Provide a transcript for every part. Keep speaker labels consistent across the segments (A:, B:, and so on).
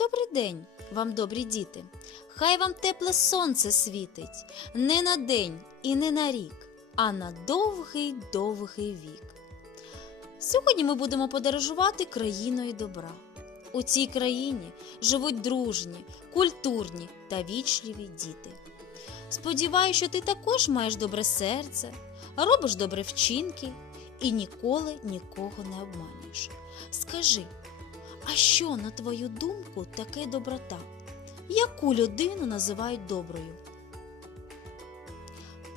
A: Добрий день вам, добрі діти! Хай вам тепле сонце світить не на день і не на рік, а на довгий довгий вік. Сьогодні ми будемо подорожувати країною добра. У цій країні живуть дружні, культурні та вічливі діти. Сподіваюся, що ти також маєш добре серце, робиш добре вчинки і ніколи нікого не обманюєш. Скажи, а що, на твою думку, таке доброта? Яку людину називають доброю?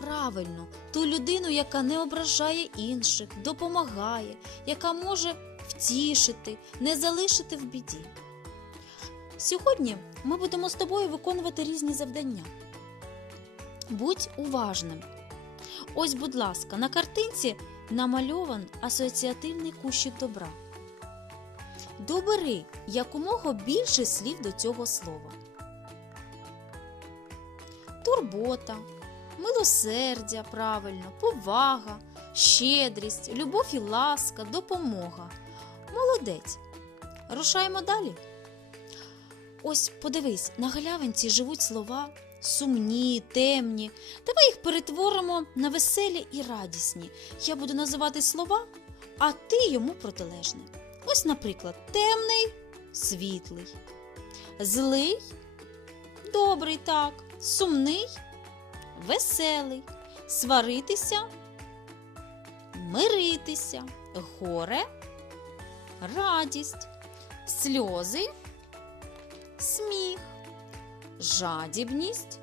A: Правильно, ту людину, яка не ображає інших, допомагає, яка може втішити, не залишити в біді. Сьогодні ми будемо з тобою виконувати різні завдання. Будь уважним. Ось, будь ласка, на картинці намальован асоціативний кущик добра. Добери якомога більше слів до цього слова. Турбота, милосердя, правильно, повага, щедрість, любов і ласка, допомога. Молодець. Рушаємо далі. Ось подивись, на галявинці живуть слова сумні, темні. Давай їх перетворимо на веселі і радісні. Я буду називати слова, а ти йому протилежне. Ось, наприклад, темний світлий, злий добрий так, сумний веселий, сваритися, миритися, горе, радість, сльози, сміх, жадібність,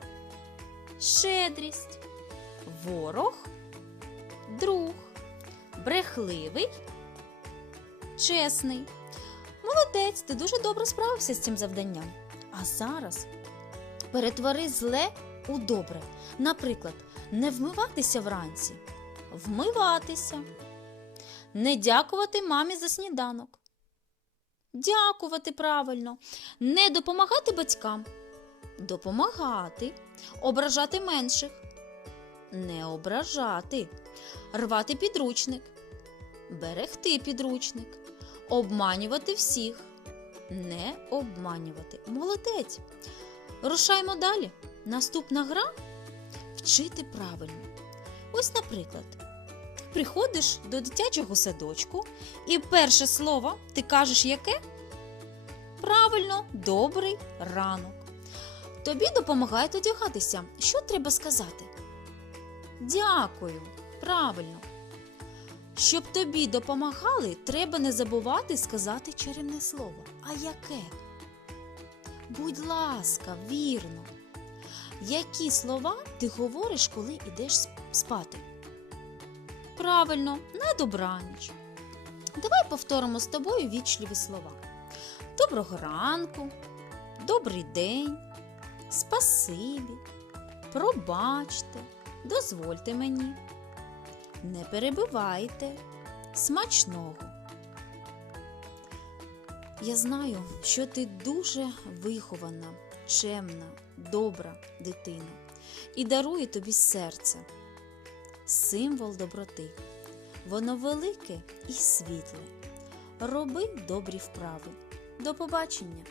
A: щедрість, ворог, друг, брехливий чесний. Молодець, ти дуже добре справився з цим завданням. А зараз перетвори зле у добре. Наприклад, не вмиватися вранці, вмиватися, не дякувати мамі за сніданок. Дякувати правильно, не допомагати батькам, допомагати, ображати менших, не ображати, рвати підручник, берегти підручник, обманювати всіх, не обманювати. Молодець. Рушаємо далі. Наступна гра вчити правильно. Ось, наприклад, приходиш до дитячого садочку, і перше слово ти кажеш яке? Правильно, добрий ранок. Тобі допомагають одягатися. Що треба сказати? Дякую. Правильно. Щоб тобі допомагали, треба не забувати сказати чарівне слово. А яке? Будь ласка, вірно. Які слова ти говориш, коли йдеш спати? Правильно, на добраніч. Давай повторимо з тобою вічливі слова. Доброго ранку, добрий день, спасибі, пробачте, дозвольте мені. Не перебивайте смачного. Я знаю, що ти дуже вихована, чемна, добра дитина і дарує тобі серце, символ доброти. Воно велике і світле. Роби добрі вправи. До побачення!